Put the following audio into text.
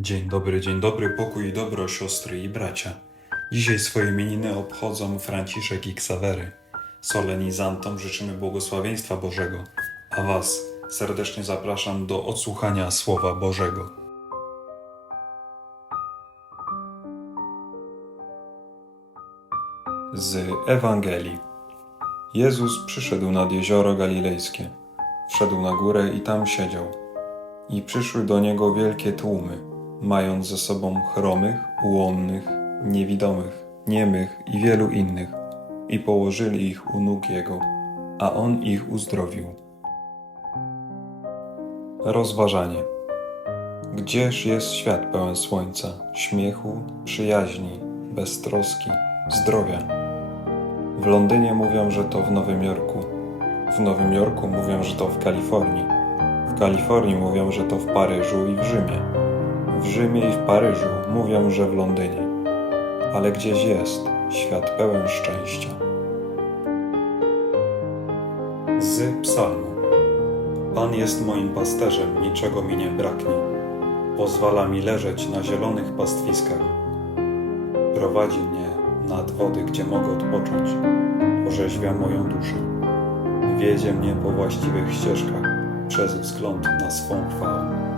Dzień dobry, dzień dobry, pokój i dobro, siostry i bracia. Dzisiaj swoje imieniny obchodzą Franciszek i Ksawery. Solenizantom życzymy błogosławieństwa Bożego, a Was serdecznie zapraszam do odsłuchania Słowa Bożego. Z Ewangelii. Jezus przyszedł nad jezioro galilejskie. Wszedł na górę i tam siedział. I przyszły do niego wielkie tłumy, mając ze sobą chromych, ułomnych, niewidomych, niemych i wielu innych, i położyli ich u nóg jego, a on ich uzdrowił. Rozważanie. Gdzież jest świat pełen słońca, śmiechu, przyjaźni, beztroski, zdrowia? W Londynie mówią, że to w Nowym Jorku. W Nowym Jorku mówią, że to w Kalifornii. W Kalifornii mówią, że to w Paryżu i w Rzymie. Rzymie i w Paryżu mówią, że w Londynie. Ale gdzieś jest świat pełen szczęścia. Z psalmu. Pan jest moim pasterzem, niczego mi nie braknie. Pozwala mi leżeć na zielonych pastwiskach. Prowadzi mnie nad wody, gdzie mogę odpocząć. Orzeźwia moją duszę. Wiedzie mnie po właściwych ścieżkach przez wzgląd na swą chwałę.